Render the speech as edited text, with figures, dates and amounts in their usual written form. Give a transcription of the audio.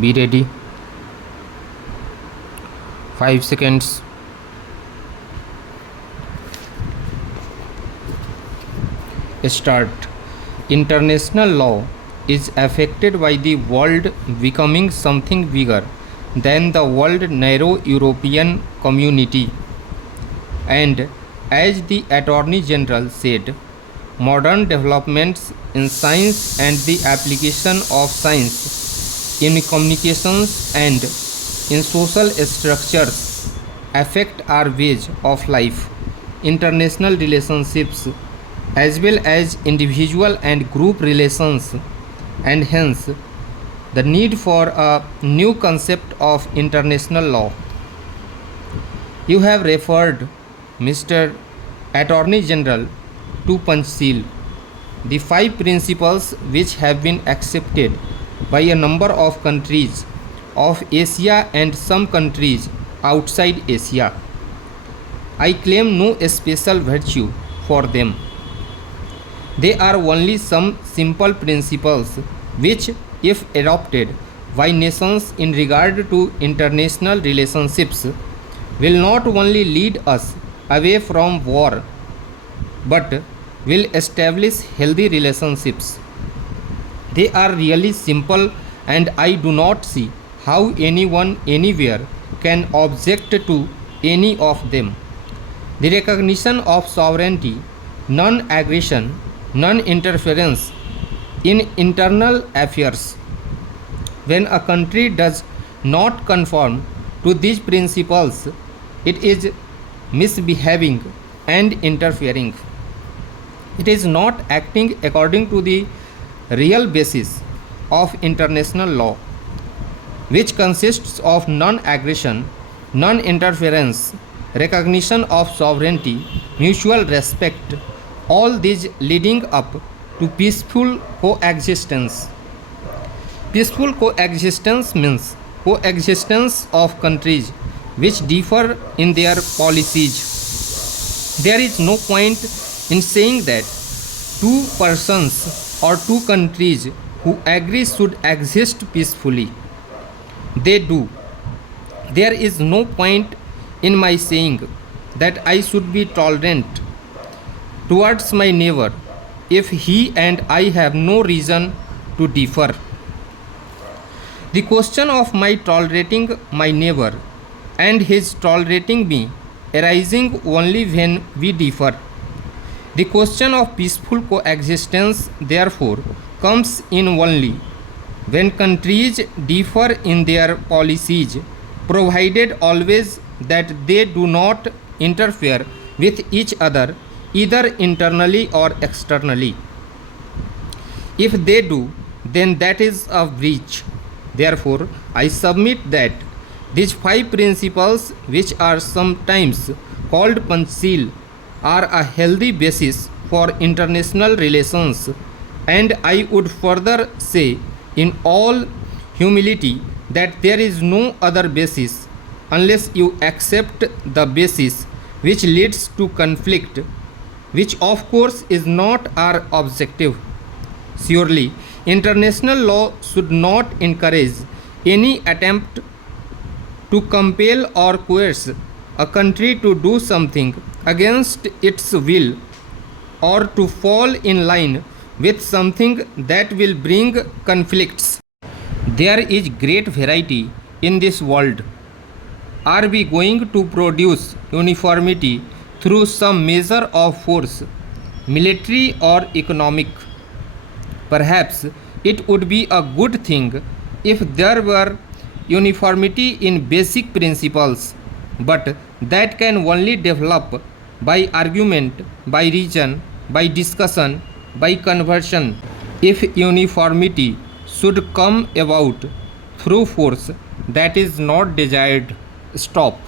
Be ready. 5 seconds. Start. International law is affected by the world becoming something bigger than the world narrow European community. And as the Attorney General said, modern developments in science and the application of science in communications and in social structures affect our ways of life, international relationships, as well as individual and group relations, and hence the need for a new concept of international law. You have referred, Mr. Attorney General, to Panchsheel, the 5 principles which have been accepted by a number of countries of Asia and some countries outside Asia. I claim no special virtue for them. They are only some simple principles which, if adopted by nations in regard to international relationships, will not only lead us away from war but will establish healthy relationships. They are really simple, and I do not see how anyone anywhere can object to any of them. The recognition of sovereignty, non-aggression, non-interference in internal affairs. When a country does not conform to these principles, it is misbehaving and interfering. It is not acting according to the real basis of international law, which consists of non-aggression, non-interference, recognition of sovereignty, mutual respect, all these leading up to peaceful coexistence. Peaceful coexistence means coexistence of countries which differ in their policies. There is no point in saying that two persons or two countries who agree should exist peacefully. They do. There is no point in my saying that I should be tolerant towards my neighbor if he and I have no reason to differ. The question of my tolerating my neighbor and his tolerating me arising only when we differ. The question of peaceful coexistence therefore comes in only when countries differ in their policies, provided always that they do not interfere with each other either internally or externally. If they do, then that is a breach. Therefore, I submit that these 5 principles, which are sometimes called Panchsheel, are a healthy basis for international relations, and I would further say in all humility that there is no other basis unless you accept the basis which leads to conflict, which of course is not our objective. Surely, international law should not encourage any attempt to compel or coerce a country to do something against its will, or to fall in line with something that will bring conflicts. There is great variety in this world. Are we going to produce uniformity through some measure of force, military or economic? Perhaps it would be a good thing if there were uniformity in basic principles, but that can only develop by argument, by reason, by discussion, by conversion. If uniformity should come about through force, that is not desired. Stop.